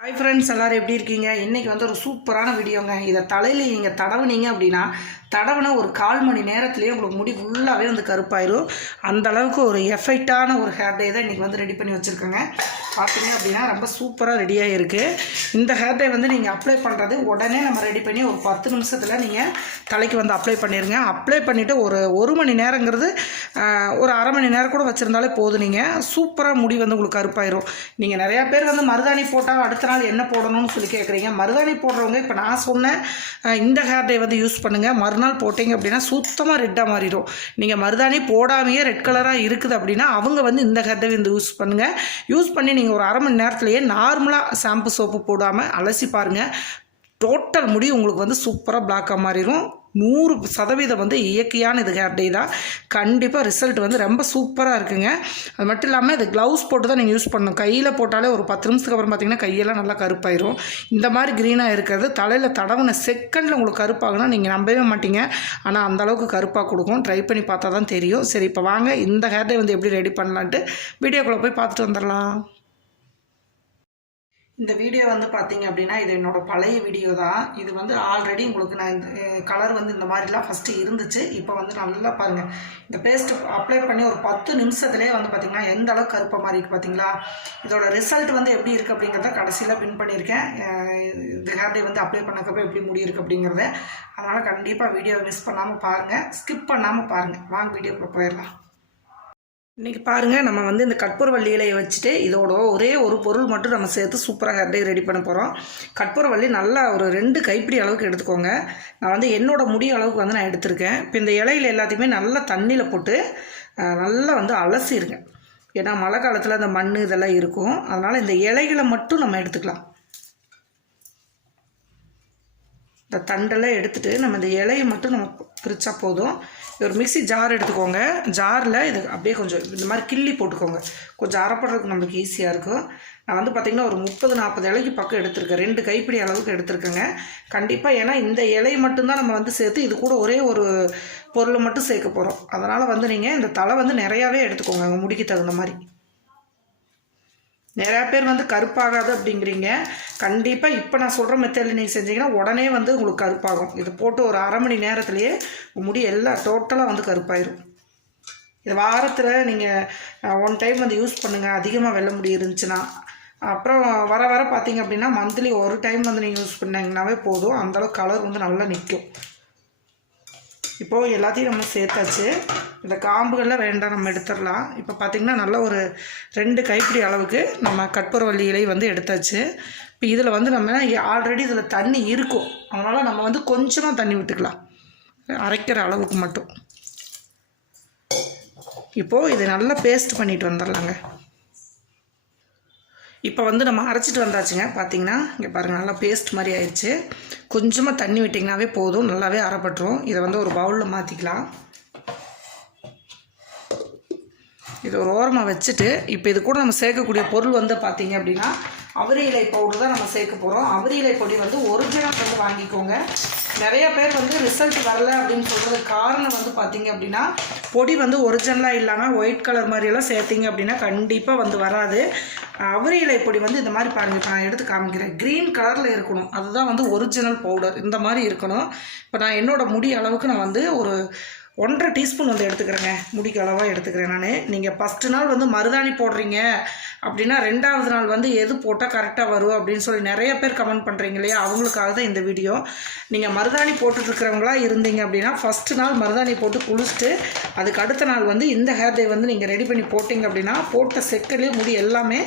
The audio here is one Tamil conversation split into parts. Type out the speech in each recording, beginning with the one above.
ஹாய் ஃப்ரெண்ட்ஸ் எல்லோரும் எப்படி இருக்கீங்க? இன்றைக்கி வந்து ஒரு சூப்பரான வீடியோங்க. இதை தலையில் நீங்கள் தடவுனீங்க அப்படின்னா தடவுனா ஒரு கால் மணி நேரத்துலேயே உங்களுக்கு முடி ஃபுல்லாகவே வந்து கருப்பாயிரும். அந்த அளவுக்கு ஒரு எஃபெக்டான ஒரு ஹேர் டே தான் இன்றைக்கி வந்து ரெடி பண்ணி வச்சுருக்கோங்க. பார்த்தீங்க அப்படின்னா ரொம்ப சூப்பராக ரெடியாக இருக்குது இந்த ஹேர் டே வந்து நீங்கள் அப்ளை பண்ணுறது உடனே நம்ம ரெடி பண்ணி ஒரு பத்து நிமிஷத்தில் நீங்கள் தலைக்கு வந்து அப்ளை பண்ணிடுங்க அப்ளை பண்ணிவிட்டு ஒரு ஒரு மணி நேரங்கிறது ஒரு அரை மணி நேரம் கூட வச்சுருந்தாலே போதும் நீங்கள் சூப்பராக முடி வந்து உங்களுக்கு கருப்பாயிரும். நீங்கள் நிறையா பேர் வந்து மருதாணி போட்டால் அடுத்த நாள் என்ன போடணும்னு சொல்லி கேட்குறீங்க மருதாணி போடுறவங்க இப்போ நான் சொன்னேன் இந்த ஹேர் டே வந்து யூஸ் பண்ணுங்கள் மறுநாள் போட்டிங்க அப்படின்னா சுத்தமாக ரெட்டாக மாறிடும். நீங்கள் மருதாணி போடாமையே ரெட் கலராக இருக்குது அப்படின்னா அவங்க வந்து இந்த ஹேர் டே வந்து யூஸ் பண்ணுங்கள் யூஸ் பண்ணி நீங்கள் ஒரு அரை மணி நேரத்துலையே நார்மலாக ஷாம்பு சோப்பு போடாமல் அலசி பாருங்கள் டோட்டல் முடி உங்களுக்கு வந்து சூப்பராக பிளாக்காக மாறிடும். நூறு சதவீதம் வந்து இயற்கையான இது ஹேர் டே தான். கண்டிப்பாக ரிசல்ட் வந்து ரொம்ப சூப்பராக இருக்குங்க. அது மட்டும் இல்லாமல் இது க்ளவுஸ் போட்டு தான் நீங்கள் யூஸ் பண்ணணும். கையில் போட்டாலே ஒரு பத்து நிமிஷத்துக்கு அப்புறம் பார்த்தீங்கன்னா கையெல்லாம் நல்லா கருப்பாயிரும். இந்த மாதிரி க்ரீனாக இருக்கிறது தலையில் தடவுன செகண்டில் உங்களுக்கு கருப்பாகனா நீங்கள் நம்பவே மாட்டீங்க. ஆனால் அந்தளவுக்கு கருப்பாக கொடுக்கும். ட்ரை பண்ணி பார்த்தா தான் தெரியும். சரி இப்போ வாங்க. இந்த ஹேர் டே வந்து எப்படி ரெடி பண்ணலான்ட்டு வீடியோக்குள்ளே போய் பார்த்துட்டு வந்துடலாம். இந்த வீடியோ வந்து பார்த்தீங்க அப்படின்னா இது என்னோட பழைய வீடியோ தான். இது வந்து ஆல்ரெடி உங்களுக்கு நான் இந்த கலர் வந்து இந்த மாதிரிலாம் ஃபஸ்ட்டு இருந்துச்சு. இப்போ வந்து நல்லா பாருங்கள் இந்த பேஸ்ட் அப்ளை பண்ணி ஒரு பத்து நிமிஷத்துலேயே வந்து பார்த்திங்கன்னா எந்த அளவுக்கு கருப்பை மாதிரி இருக்குது பார்த்தீங்களா இதோட ரிசல்ட் வந்து எப்படி இருக்குது அப்படிங்கிறத கடைசியில் பின் பண்ணியிருக்கேன். இந்த ஹேர் டே வந்து அப்ளை பண்ணக்கப்புறம் எப்படி முடியிருக்கு இருக்குது அப்படிங்கிறத. அதனால் கண்டிப்பாக வீடியோவை மிஸ் பண்ணாமல் பாருங்கள் ஸ்கிப் பண்ணாமல் பாருங்கள் வாங்க வீடியோக்குள்ளே போயிடலாம். இன்றைக்கி பாருங்கள் நம்ம வந்து இந்த கற்பூரவள்ளி இலையை வச்சுட்டு இதோட ஒரே ஒரு பொருள் மட்டும் நம்ம சேர்த்து சூப்பராக ஹேர் டே ரெடி பண்ண போகிறோம் கற்பூரவள்ளி நல்லா ஒரு ரெண்டு கைப்பிடி அளவுக்கு எடுத்துக்கோங்க. நான் வந்து என்னோடய முடி அளவுக்கு வந்து நான் எடுத்திருக்கேன். இப்போ இந்த இலையில எல்லாத்தையுமே நல்லா தண்ணியில் போட்டு நல்லா வந்து அலசிடுங்க ஏன்னா மழை காலத்தில் அந்த மண் இதெல்லாம் இருக்கும். அதனால் இந்த இலைகளை மட்டும் நம்ம எடுத்துக்கலாம். இந்த தண்டெல்லாம் எடுத்துகிட்டு நம்ம இந்த இலையை மட்டும் நம்ம பிரித்தா போதும். ஒரு மிக்ஸி ஜார் எடுத்துக்கோங்க. ஜாரில் இது அப்படியே கொஞ்சம் இந்த மாதிரி கிள்ளி போட்டுக்கோங்க. கொஞ்சம் அரைப்படுறதுக்கு நம்மளுக்கு ஈஸியாக இருக்கும். நான் வந்து பார்த்திங்கன்னா ஒரு முப்பது நாற்பது இலைக்கு பக்கம் எடுத்திருக்கேன். ரெண்டு கைப்பிடி அளவுக்கு எடுத்திருக்கேங்க. கண்டிப்பாக ஏன்னா இந்த இலையை மட்டும்தான் நம்ம வந்து சேர்த்து இது கூட ஒரே ஒரு பொருளை மட்டும் சேர்க்க போகிறோம் அதனால் வந்து நீங்கள் இந்த தலை வந்து நிறையாவே எடுத்துக்கோங்க. அங்கே முடிக்கு தகுந்த மாதிரி. நிறையா பேர் வந்து கருப்பாகாது அப்படிங்கிறீங்க. கண்டிப்பாக இப்போ நான் சொல்கிற மெத்தடில் நீங்கள் செஞ்சீங்கன்னா உடனே வந்து உங்களுக்கு கருப்பாகும். இது போட்டு ஒரு அரை மணி நேரத்துலேயே முடி எல்லாம் டோட்டலாக வந்து கருப்பாயிரும். இது வாரத்தில் நீங்கள் ஒன் டைம் வந்து யூஸ் பண்ணுங்கள் அதிகமாக வெள்ள முடி இருந்துச்சுன்னா. அப்புறம் வர வர பார்த்தீங்க அப்படின்னா மந்த்லி ஒரு டைம் வந்து நீங்கள் யூஸ் பண்ணிங்கன்னாவே போதும். அந்தளவுக்கு கலர் வந்து நல்லா நிற்கும் இப்போது எல்லாத்தையும் நம்ம சேர்த்தாச்சு. இந்த காம்புகள்லாம் வேண்டாம் நம்ம எடுத்துடலாம். இப்போ பார்த்திங்கன்னா நல்ல ஒரு ரெண்டு கைப்பிடி அளவுக்கு நம்ம கற்பூரவள்ளி இலை வந்து எடுத்தாச்சு. இப்போ இதில் வந்து நம்ம ஆல்ரெடி இதில் தண்ணி இருக்கும். அதனால் நம்ம வந்து கொஞ்சமாக தண்ணி விட்டுக்கலாம். அரைக்கிற அளவுக்கு மட்டும். இப்போது இதை நல்லா பேஸ்ட் பண்ணிட்டு வந்துடலாங்க. இப்போ வந்து நம்ம அரைச்சிட்டு வந்தாச்சுங்க. பார்த்தீங்கன்னா இங்கே பாருங்கள் நல்லா பேஸ்ட் மாதிரி ஆயிடுச்சு. கொஞ்சமாக தண்ணி விட்டிங்கனாவே போதும். நல்லாவே அரைப்பட்டுரும். இதை வந்து ஒரு பவுலில் மாற்றிக்கலாம் இது ஒரு ஓரமாக வச்சுட்டு இப்போ இது கூட நம்ம சேர்க்கக்கூடிய பொருள் வந்து பார்த்தீங்க அப்படின்னா அவரி இலை பவுடர் தான் நம்ம சேர்க்க போகிறோம் அவரி இலை பொடி வந்து ஒரிஜினல் வந்து வாங்கிக்கோங்க. நிறைய பேர் வந்து ரிசல்ட் வரல அப்படின்னு சொல்கிறதுக்கு காரணம் வந்து பார்த்தீங்க அப்படின்னா பொடி வந்து ஒரிஜினலாக இல்லாமல் ஒயிட் கலர் மாதிரியெல்லாம் சேர்த்திங்க அப்படின்னா கண்டிப்பாக வந்து வராது. அவரி இலை பொடி வந்து இந்த மாதிரி பாருங்கள் இப்போ நான் எடுத்து காமிக்கிறேன். க்ரீன் கலரில் இருக்கணும். அதுதான் வந்து ஒரிஜினல் பவுடர் இந்த மாதிரி இருக்கணும். இப்போ நான் என்னோடய முடி அளவுக்கு நான் வந்து ஒரு ஒன்றரை டீஸ்பூன் வந்து எடுத்துக்கிறேங்க. முடிக்கு அளவாக எடுத்துக்கிறேன் நான். நீங்கள் ஃபஸ்ட்டு நாள் வந்து மருதாணி போடுறீங்க. அப்படின்னா ரெண்டாவது நாள் வந்து எது போட்டால் கரெக்டாக வரும் அப்படின்னு சொல்லி நிறைய பேர் கமெண்ட் பண்ணுறீங்க இல்லையா? அவங்களுக்காக தான் இந்த வீடியோ. நீங்கள் மருதாணி போட்டுட்ருக்கிறவங்களா இருந்தீங்க அப்படின்னா ஃபஸ்ட்டு நாள் மருதாணி போட்டு குளிச்சுட்டு அதுக்கு அடுத்த நாள் வந்து இந்த ஹேர் டே வந்து நீங்கள் ரெடி பண்ணி போட்டிங்க அப்படின்னா போட்ட செக்கல்லே முடி எல்லாமே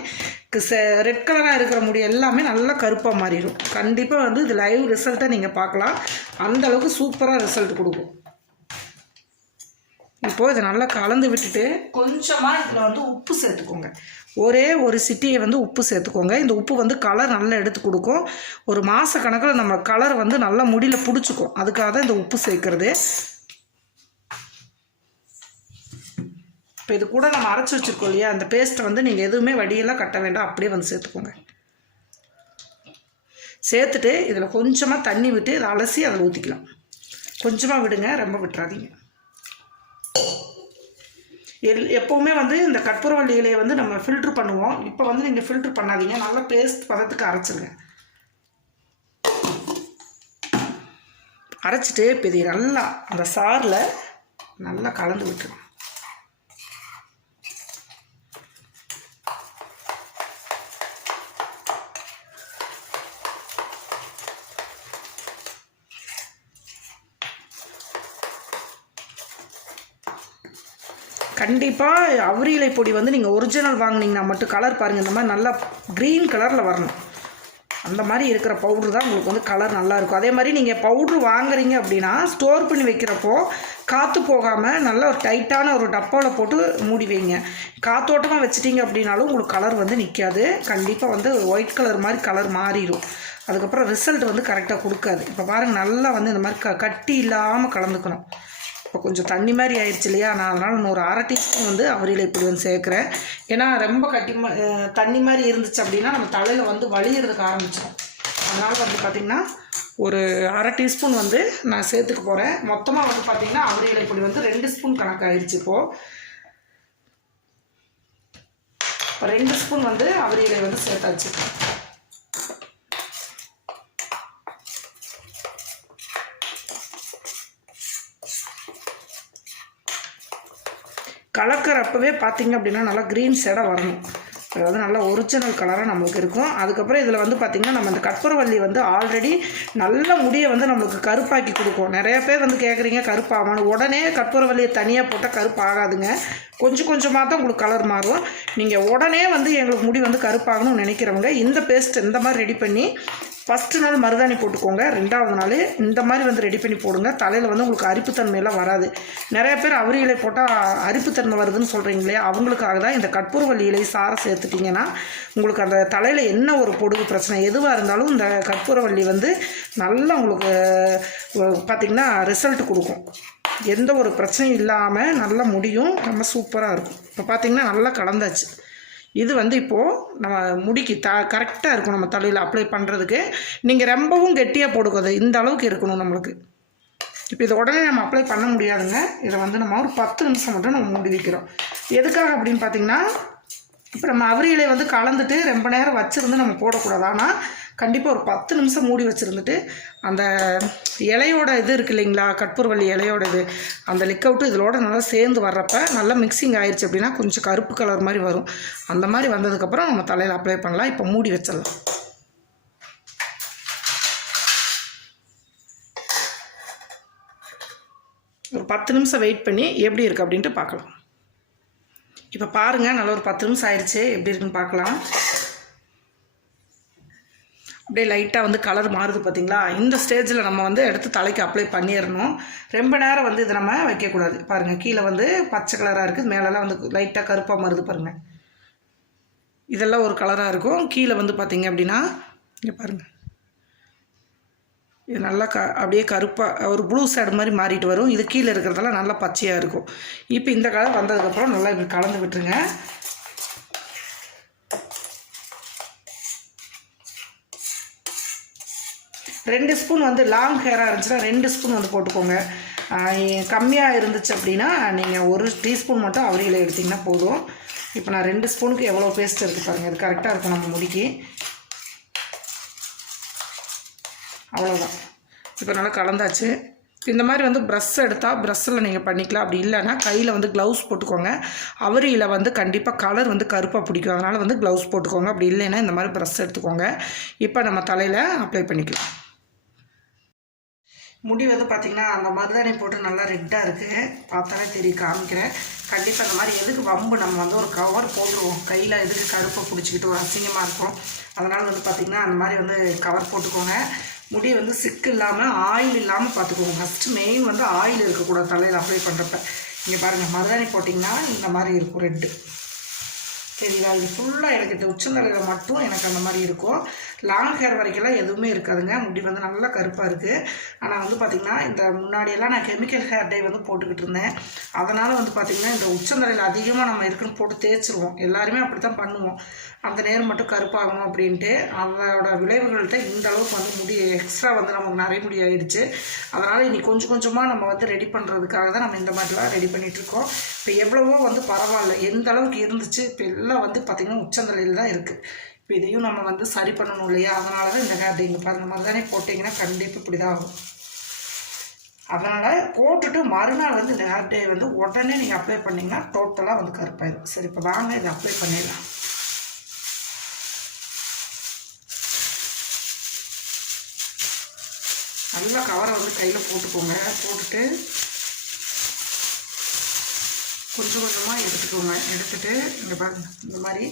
ரெட் கலராக இருக்கிற முடி எல்லாமே நல்லா கருப்பாக மாறிடும். கண்டிப்பாக வந்து இது லைவ் ரிசல்ட்டை நீங்கள் பார்க்கலாம். அந்தளவுக்கு சூப்பராக ரிசல்ட் கொடுக்கும். இப்போது இதை நல்லா கலந்து விட்டுட்டு கொஞ்சமாக இதில் வந்து உப்பு சேர்த்துக்கோங்க. ஒரே ஒரு சிட்டியை வந்து உப்பு சேர்த்துக்கோங்க. இந்த உப்பு வந்து கலர் நல்லா எடுத்து கொடுக்கும். ஒரு மாத கணக்கில் நம்ம கலர் வந்து நல்லா முடியில் பிடிச்சிக்கும். அதுக்காக தான் இந்த உப்பு சேர்க்குறது. இப்போ இது கூட நம்ம அரைச்சி வச்சுருக்கோம் இல்லையா? அந்த பேஸ்ட்டை வந்து நீங்கள் எதுவுமே வடியெல்லாம் கட்ட வேண்டாம். அப்படியே வந்து சேர்த்துக்கோங்க. சேர்த்துட்டு இதில் கொஞ்சமாக தண்ணி விட்டு இதை அலசி அதில் ஊற்றிக்கலாம் கொஞ்சமாக விடுங்க. ரொம்ப விட்டுறாதீங்க. எல் எப்போவுமே வந்து இந்த கற்பூரவள்ளி இலையை வந்து நம்ம ஃபில்ட்ரு பண்ணுவோம். இப்போ வந்து நீங்கள் ஃபில்ட்ரு பண்ணாதீங்க. நல்லா பேஸ்ட் பதத்துக்கு அரைச்சிருங்க. அரைச்சிட்டு இப்போ இது நல்லா அந்த சாரில் நல்லா கலந்து விட்டுருங்க. கண்டிப்பாக அவரிலை பொடி வந்து நீங்கள் ஒரிஜினல் வாங்கினீங்கன்னா மட்டும் கலர் பாருங்கள் இந்த மாதிரி நல்லா க்ரீன் கலரில் வரணும். அந்த மாதிரி இருக்கிற பவுட்ரு தான் உங்களுக்கு வந்து கலர் நல்லாயிருக்கும் அதே மாதிரி நீங்கள் பவுட்ரு வாங்குறீங்க அப்படின்னா ஸ்டோர் பண்ணி வைக்கிறப்போ காற்று போகாமல் நல்ல ஒரு டைட்டான ஒரு டப்பாவில் போட்டு மூடி வைங்க. காத்தோட்டமாக வச்சிட்டிங்க அப்படின்னாலும் உங்களுக்கு கலர் வந்து நிற்காது கண்டிப்பாக வந்து ஒயிட் கலர் மாதிரி கலர் மாறிடும். அதுக்கப்புறம் ரிசல்ட் வந்து கரெக்டாக கொடுக்காது. இப்போ பாருங்கள் நல்லா வந்து இந்த மாதிரி க கட்டி இல்லாமல் கலந்துக்கணும். இப்போ கொஞ்சம் தண்ணி மாதிரி ஆயிடுச்சு இல்லையா? நான் அதனால் இன்னொரு அரை டீஸ்பூன் வந்து அவரிலை இப்படி வந்து சேர்க்குறேன். ஏன்னா ரொம்ப கட்டி தண்ணி மாதிரி இருந்துச்சு அப்படின்னா நம்ம தலையில் வந்து வலியறதுக்கு ஆரம்பிச்சிடும் அதனால் வந்து பார்த்திங்கன்னா ஒரு அரை டீஸ்பூன் வந்து நான் சேர்த்துக்க போகிறேன் மொத்தமாக வந்து பார்த்திங்கன்னா அவரியில் இப்படி வந்து ரெண்டு ஸ்பூன் கணக்காயிருச்சு இப்போது இப்போ. ரெண்டு ஸ்பூன் வந்து அவரிலை வந்து சேர்த்தாச்சு. கலக்கிறப்பவே பார்த்தீங்க அப்படின்னா நல்லா க்ரீன் செடை வரணும். அதாவது நல்லா ஒரிஜினல் கலராக நம்மளுக்கு இருக்கும். அதுக்கப்புறம் இதில் வந்து பார்த்திங்கன்னா நம்ம இந்த கற்பூரவல்லி வந்து ஆல்ரெடி நல்ல முடியை வந்து நம்மளுக்கு கருப்பாக்கி கொடுக்கும். நிறைய பேர் வந்து கேட்குறீங்க கருப்பாகணும் உடனே கற்பூரவல்லியை தனியாக போட்டால் கருப்பாகாதுங்க. கொஞ்சம் கொஞ்சமாக தான் உங்களுக்கு கலர் மாறும். நீங்கள் உடனே வந்து எங்களுக்கு முடி வந்து கருப்பாகணும்னு நினைக்கிறவங்க இந்த பேஸ்ட் இந்த மாதிரி ரெடி பண்ணி ஃபஸ்ட்டு நாள் மருதாணி போட்டுக்கோங்க. ரெண்டாவது நாள் இந்த மாதிரி வந்து ரெடி பண்ணி போடுங்க. தலையில் வந்து உங்களுக்கு அரிப்புத்தன்மையெல்லாம் வராது. நிறைய பேர் அவரி இலை போட்டால் அரிப்புத்தன்மை வருதுன்னு சொல்கிறீங்களே அவங்களுக்காக தான் இந்த கற்பூரவல்லி இலை சாரை சேர்த்துட்டிங்கன்னா உங்களுக்கு அந்த தலையில் என்ன ஒரு பொடுகு பிரச்சனை எதுவாக இருந்தாலும் இந்த கற்பூரவள்ளி வந்து நல்லா உங்களுக்கு பார்த்திங்கன்னா ரிசல்ட் கொடுக்கும். எந்த ஒரு பிரச்சனையும் இல்லாமல் நல்லா முடியும். ரொம்ப சூப்பராக இருக்கும். இப்போ பார்த்திங்கன்னா நல்லா கலந்தாச்சு. இது வந்து இப்போது நம்ம முடிக்கு த கரெக்டாக இருக்கும் நம்ம தலையில் அப்ளை பண்ணுறதுக்கு நீங்கள் ரொம்பவும் கெட்டியாக போடுக்கூடாது இந்த அளவுக்கு இருக்கணும் நம்மளுக்கு. இப்போ இதை உடனே நம்ம அப்ளை பண்ண முடியாதுங்க. இதை வந்து நம்ம ஒரு பத்து நிமிஷம் மட்டும் நம்ம மூடி வைக்கிறோம். எதுக்காக அப்படின்னு பார்த்தீங்கன்னா இப்போ நம்ம அவரியிலை வந்து கலந்துட்டு ரொம்ப நேரம் வச்சுருந்து நம்ம போடக்கூடாது. ஆனால் கண்டிப்பாக ஒரு பத்து நிமிஷம் மூடி வச்சுருந்துட்டு அந்த இலையோட இது இருக்கு இல்லைங்களா கற்பூர்வள்ளி இலையோட இது அந்த லிக்கவுட்டு இதோட நல்லா சேர்ந்து வர்றப்ப நல்லா மிக்சிங் ஆயிடுச்சு அப்படின்னா கொஞ்சம் கருப்பு கலர் மாதிரி வரும். அந்த மாதிரி வந்ததுக்கப்புறம் நம்ம தலையில் அப்ளை பண்ணலாம். இப்போ மூடி வச்சிடலாம். ஒரு பத்து நிமிஷம் வெயிட் பண்ணி எப்படி இருக்குது அப்படின்ட்டு பார்க்கலாம். இப்போ பாருங்கள் நல்ல ஒரு பத்து நிமிஷம் ஆயிடுச்சு எப்படி இருக்குன்னு பார்க்கலாம். அப்படியே லைட்டாக வந்து கலர் மாறுது பார்த்தீங்களா இந்த ஸ்டேஜில் நம்ம வந்து எடுத்து தலைக்கு அப்ளை பண்ணிடணும் ரொம்ப நேரம் வந்து இதை நம்ம வைக்கக்கூடாது. பாருங்கள் கீழே வந்து பச்சை கலராக இருக்குது மேலெலாம் வந்து லைட்டாக கருப்பாக மாறுது பாருங்கள் இதெல்லாம் ஒரு கலராக இருக்கும். கீழே வந்து பார்த்தீங்க அப்படின்னா இங்கே பாருங்கள் இது நல்லா க அப்படியே கருப்பாக ஒரு ப்ளூ சேடு மாதிரி மாறிட்டு வரும். இது கீழே இருக்கிறதெல்லாம் நல்லா பச்சையாக இருக்கும். இப்போ இந்த கலர் வந்ததுக்கப்புறம் நல்லா இப்படி கலந்து விட்டுருங்க. ரெண்டு ஸ்பூன் வந்து லாங் ஹேராக இருந்துச்சுன்னா ரெண்டு ஸ்பூன் வந்து போட்டுக்கோங்க. கம்மியாக இருந்துச்சு அப்படின்னா நீங்கள் ஒரு டீஸ்பூன் மட்டும் அவரியில் எடுத்திங்கன்னா போதும். இப்போ நான் ரெண்டு ஸ்பூனுக்கு எவ்வளோ பேஸ்ட் இருக்குது பாருங்கள் இது கரெக்டாக இருக்கும் நம்ம முடிக்கு. அவ்வளோதான் இப்போ நல்லா கலந்தாச்சு. இந்த மாதிரி வந்து ப்ரஷ் எடுத்தால் ப்ரஷ்ஷில் நீங்கள் பண்ணிக்கலாம். அப்படி இல்லைன்னா கையில் வந்து க்ளவுஸ் போட்டுக்கோங்க. அவரியில் வந்து கண்டிப்பாக கலர் வந்து கருப்பாக பிடிக்கும். அதனால் வந்து க்ளவுஸ் போட்டுக்கோங்க. அப்படி இல்லைன்னா இந்த மாதிரி ப்ரஷ் எடுத்துக்கோங்க. இப்போ நம்ம தலையில் அப்ளை பண்ணிக்கலாம். முடி வந்து பார்த்திங்கன்னா அந்த மருதாணி போட்டு நல்லா ரெட்டாக இருக்குது பார்த்தாலே தெரியும் காமிக்கிறேன். கண்டிப்பாக அந்த மாதிரி எதுக்கு வம்பு? நம்ம வந்து ஒரு கவர் போட்டுருவோம். கையில் எதுக்கு கருப்பை பிடிச்சிக்கிட்டு ஒரு அசிங்கமாக இருக்கும். அதனால் வந்து பார்த்திங்கன்னா அந்த மாதிரி வந்து கவர் போட்டுக்கோங்க. முடி வந்து சிக்கு இல்லாமல் ஆயில் இல்லாமல் பார்த்துக்கோங்க ஃபஸ்ட்டு மெயின் வந்து ஆயில் இருக்கக்கூடாது தலையில் அப்ளை பண்ணுறப்ப இங்கே பாருங்கள் மருதாணி போட்டிங்கன்னா இந்த மாதிரி இருக்கும் ரெட்டு சரிங்களா? இது ஃபுல்லாக எனக்கு இந்த உச்சந்தலையில் மட்டும் எனக்கு அந்த மாதிரி இருக்கும். லாங் ஹேர் வரைக்கும்லாம் எதுவுமே இருக்காதுங்க. முடி வந்து நல்லா கருப்பாக இருக்குது ஆனால் வந்து பார்த்திங்கன்னா இந்த முன்னாடியெல்லாம் நான் கெமிக்கல் ஹேர் டை வந்து போட்டுக்கிட்டு இருந்தேன். அதனால் வந்து பார்த்திங்கன்னா இந்த உச்சந்தலையில் அதிகமாக நம்ம இருக்குன்னு போட்டு தேய்ச்சிருவோம். எல்லாருமே அப்படி தான் பண்ணுவோம். அந்த நேரம் மட்டும் கருப்பாகணும் அப்படின்ட்டு அதோட விளைவுகள்கிட்ட இந்த அளவுக்கு வந்து முடி எக்ஸ்ட்ரா வந்து நமக்கு நிறைய முடி ஆயிடுச்சு. அதனால் இனி கொஞ்சம் கொஞ்சமாக நம்ம வந்து ரெடி பண்ணுறதுக்காக தான் நம்ம இந்த மாதிரிலாம் ரெடி பண்ணிகிட்ருக்கோம் இப்போ எவ்வளவோ வந்து பரவாயில்ல. எந்த அளவுக்கு இருந்துச்சு? இப்போ எல்லாம் வந்து பார்த்திங்கன்னா உச்சந்தலையில் தான் இருக்குது இப்போ இதையும் நம்ம வந்து சரி பண்ணணும் இல்லையா? அதனால தான் இந்த ஹேர் இங்கே பாருங்க தானே போட்டிங்கன்னா கண்டிப்பாக இப்படி தான் ஆகும். அதனால் போட்டுட்டு மறுநாள் வந்து இந்த ஹேர் டே வந்து உடனே நீங்கள் அப்ளை பண்ணிங்கன்னா டோட்டலாக வந்து கருப்பாயிடும் சரி இப்போ வாங்க இதை அப்ளை பண்ணிடலாம். நல்லா கவரை வந்து கையில் போட்டுக்கோங்க. போட்டுட்டு கொஞ்சம் கொஞ்சமாக எடுத்துக்கோங்க. எடுத்துகிட்டு இங்கே பாருங்க இந்த மாதிரி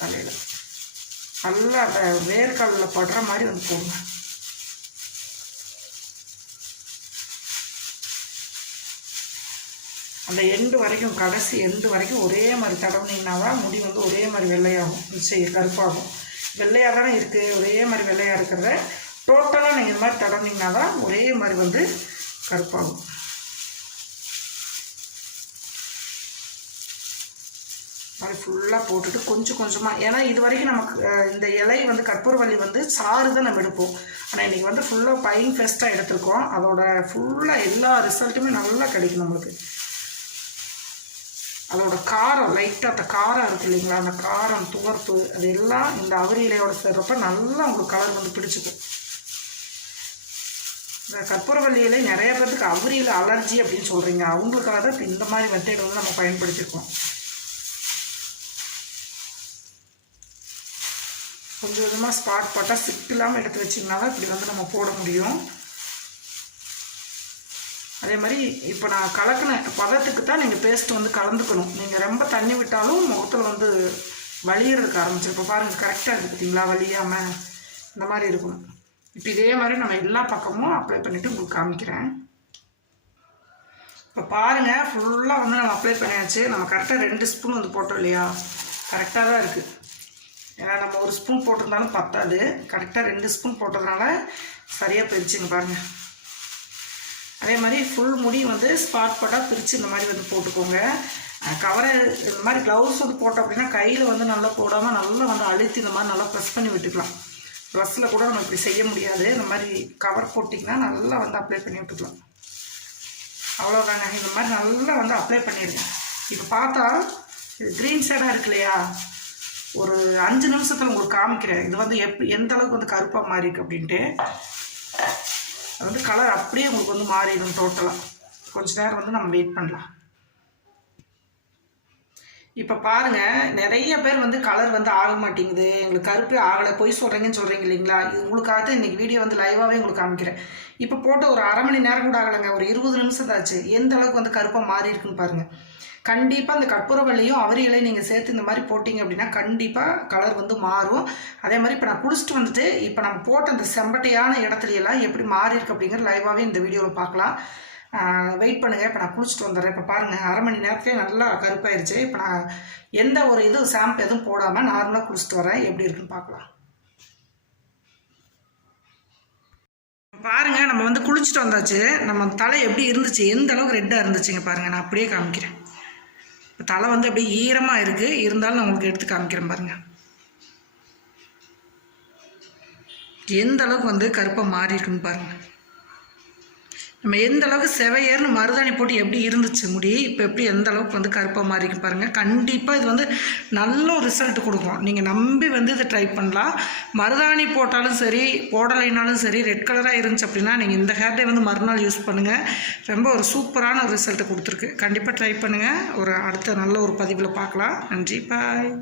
தலையில். நல்லா அந்த வேர்க்கடலில் படுற மாதிரி வந்து போடுங்க. அந்த எண்டு வரைக்கும் கடைசி எண்டு வரைக்கும் ஒரே மாதிரி தடவுனீங்கன்னா தான் முடி வந்து ஒரே மாதிரி வெள்ளையாகும். நிச்சய கருப்பாகும். வெள்ளையாக தானே இருக்குது ஒரே மாதிரி வெள்ளையாக இருக்கிறத டோட்டலாக நீங்கள் இந்த மாதிரி தடவுனீங்கன்னா தான் ஒரே மாதிரி வந்து கருப்பாகும். மாதிரி ஃபுல்லாக போட்டுட்டு கொஞ்சம் கொஞ்சமாக ஏன்னா இது வரைக்கும் நமக்கு இந்த இலை வந்து கற்பூரவள்ளி வந்து சாறு தான் நம்ம எடுப்போம். ஆனால் இன்றைக்கி வந்து ஃபுல்லாக பைன் ஃபெஸ்ட்டாக எடுத்திருக்கோம். அதோட ஃபுல்லாக எல்லா ரிசல்ட்டுமே நல்லா கிடைக்கும் நம்மளுக்கு. அதோட காரம் லைட்டாக அந்த காரம் இருக்கு இல்லைங்களா? அந்த காரம் துவர்ப்பு அது எல்லாம் இந்த அவரி இலையோட சேர்றப்ப நல்லா உங்களுக்கு கலர் வந்து பிடிச்சிக்கும். இந்த கற்பூரவள்ளி இலை நிறைய பேர்த்துக்கு அவரியில் அலர்ஜி அப்படின்னு சொல்கிறீங்க அவங்களுக்காக தான் இந்த மாதிரி மெத்தேட் வந்து நம்ம பயன்படுத்தியிருக்கோம் கொஞ்சம் கொஞ்சமாக ஸ்பாட் போட்டால் சிட்டு இல்லாமல் எடுத்து வச்சிங்கனால இப்படி வந்து நம்ம போட முடியும். அதே மாதிரி இப்போ நான் கலக்கின பதத்துக்கு தான் நீங்கள் பேஸ்ட் வந்து கலந்துக்கணும். நீங்கள் ரொம்ப தண்ணி விட்டாலும் முகத்தில் வந்து வலியறதுக்கு ஆரம்பிச்சிடும் இப்போ பாருங்கள் கரெக்டாக இருக்குது பார்த்தீங்களா வலியாமல் இந்த மாதிரி இருக்கணும் இப்போ இதே மாதிரி நம்ம எல்லா பக்கமும் அப்ளை பண்ணிவிட்டு உங்களுக்கு காமிக்கிறேன். இப்போ பாருங்கள் ஃபுல்லாக வந்து நம்ம அப்ளை பண்ணியாச்சு. நம்ம கரெக்டாக ரெண்டு ஸ்பூன் வந்து போட்டோம் இல்லையா? கரெக்டாக தான் இருக்குது ஏன்னா நம்ம ஒரு ஸ்பூன் போட்டிருந்தாலும் பத்தாது. கரெக்டாக ரெண்டு ஸ்பூன் போட்டதுனால சரியாக பிரிச்சுங்க பாருங்கள் அதே மாதிரி ஃபுல் முடி வந்து ஸ்பாட் பாட்டாக பிரித்து இந்த மாதிரி வந்து போட்டுக்கோங்க. கவரை இந்த மாதிரி க்ளவுஸ் வந்து போட்டோம் அப்படின்னா கையில் வந்து நல்லா போடாமல் நல்லா வந்து அழுத்தி இந்த மாதிரி நல்லா ப்ரெஸ் பண்ணி விட்டுக்கலாம். ட்ரெஸ்ஸில் கூட நம்ம இப்படி செய்ய முடியாது. இந்த மாதிரி கவர் போட்டிங்கன்னா நல்லா வந்து அப்ளை பண்ணி விட்டுக்கலாம். அவ்வளோதாங்க இந்த மாதிரி நல்லா வந்து அப்ளை பண்ணிடுங்க இப்போ பார்த்தா இது க்ரீன் ஷேடாக இருக்கு இல்லையா? ஒரு அஞ்சு நிமிஷத்தில் உங்களுக்கு காமிக்கிறேன். இது வந்து எப்படி எந்த அளவுக்கு வந்து கருப்பாக மாறி இருக்கு அப்படின்ட்டு. அது வந்து கலர் அப்படியே உங்களுக்கு வந்து மாறிடும் டோட்டலாக கொஞ்ச நேரம் வந்து நம்ம வெயிட் பண்ணலாம். இப்போ பாருங்க நிறைய பேர் வந்து கலர் வந்து ஆக மாட்டேங்குது. எங்களுக்கு கருப்பே ஆகலை பொய் சொல்கிறீங்கன்னு சொல்கிறீங்க இல்லைங்களா? இது உங்களுக்காக தான் இன்றைக்கி வீடியோ வந்து லைவாகவே உங்களுக்கு காமிக்கிறேன். இப்போ போட்டு ஒரு அரை மணி நேரம் கூட ஆகலைங்க. ஒரு இருபது நிமிஷம் தாச்சு எந்த அளவுக்கு வந்து கருப்பாக மாறி இருக்குன்னு பாருங்கள் கண்டிப்பாக அந்த கற்பூரவள்ளியும் அவரிகளை நீங்கள் சேர்த்து இந்த மாதிரி போட்டிங்க அப்படின்னா கண்டிப்பாக கலர் வந்து மாறும். அதே மாதிரி இப்போ நான் குடிச்சிட்டு வந்துட்டு இப்போ நம்ம போட்ட அந்த செம்பட்டையான இடத்துலையெல்லாம் எப்படி மாறி இருக்கு அப்படிங்கிற லைவாகவே இந்த வீடியோவில் பார்க்கலாம். வெயிட் பண்ணுங்கள் இப்போ நான் குளிச்சுட்டு வந்துடுறேன். இப்போ பாருங்கள் அரை மணி நேரத்துலேயே நல்லா கருப்பாயிருச்சு. இப்போ நான் எந்த ஒரு இது ஷாம்பு எதுவும் போடாமல் நார்மலாக குளிச்சுட்டு வரேன். எப்படி இருக்குன்னு பார்க்கலாம். பாருங்க நம்ம வந்து குளிச்சுட்டு வந்தாச்சு. நம்ம தலை எப்படி இருந்துச்சு? எந்த அளவுக்கு ரெட்டாக இருந்துச்சுங்க பாருங்க. நான் அப்படியே காமிக்கிறேன். தலை வந்து அப்படியே ஈரமாக இருக்குது இருந்தாலும் நான் உங்களுக்கு எடுத்து காமிக்கிறேன் பாருங்கள் எந்த அளவுக்கு வந்து கருப்பாக மாறி இருக்குன்னு பாருங்கள் நம்ம எந்த அளவுக்கு செவையர்னு மருதாணி போட்டு எப்படி இருந்துச்சு முடி இப்போ எப்படி எந்த அளவுக்கு வந்து கருப்பாக மாறி பாருங்கள் கண்டிப்பாக இது வந்து நல்ல ஒரு ரிசல்ட் கொடுக்கும். நீங்கள் நம்பி வந்து இதை ட்ரை பண்ணலாம். மருதாணி போட்டாலும் சரி போடலைனாலும் சரி ரெட் கலராக இருந்துச்சு அப்படின்னா நீங்கள் இந்த ஹேர் டே வந்து மறுநாள் யூஸ் பண்ணுங்கள் ரொம்ப ஒரு சூப்பரான ஒரு ரிசல்ட்டை கொடுத்துருக்கு. கண்டிப்பாக ட்ரை பண்ணுங்கள் ஒரு அடுத்த நல்ல ஒரு பதிவில் பார்க்கலாம். நன்றி. பாய்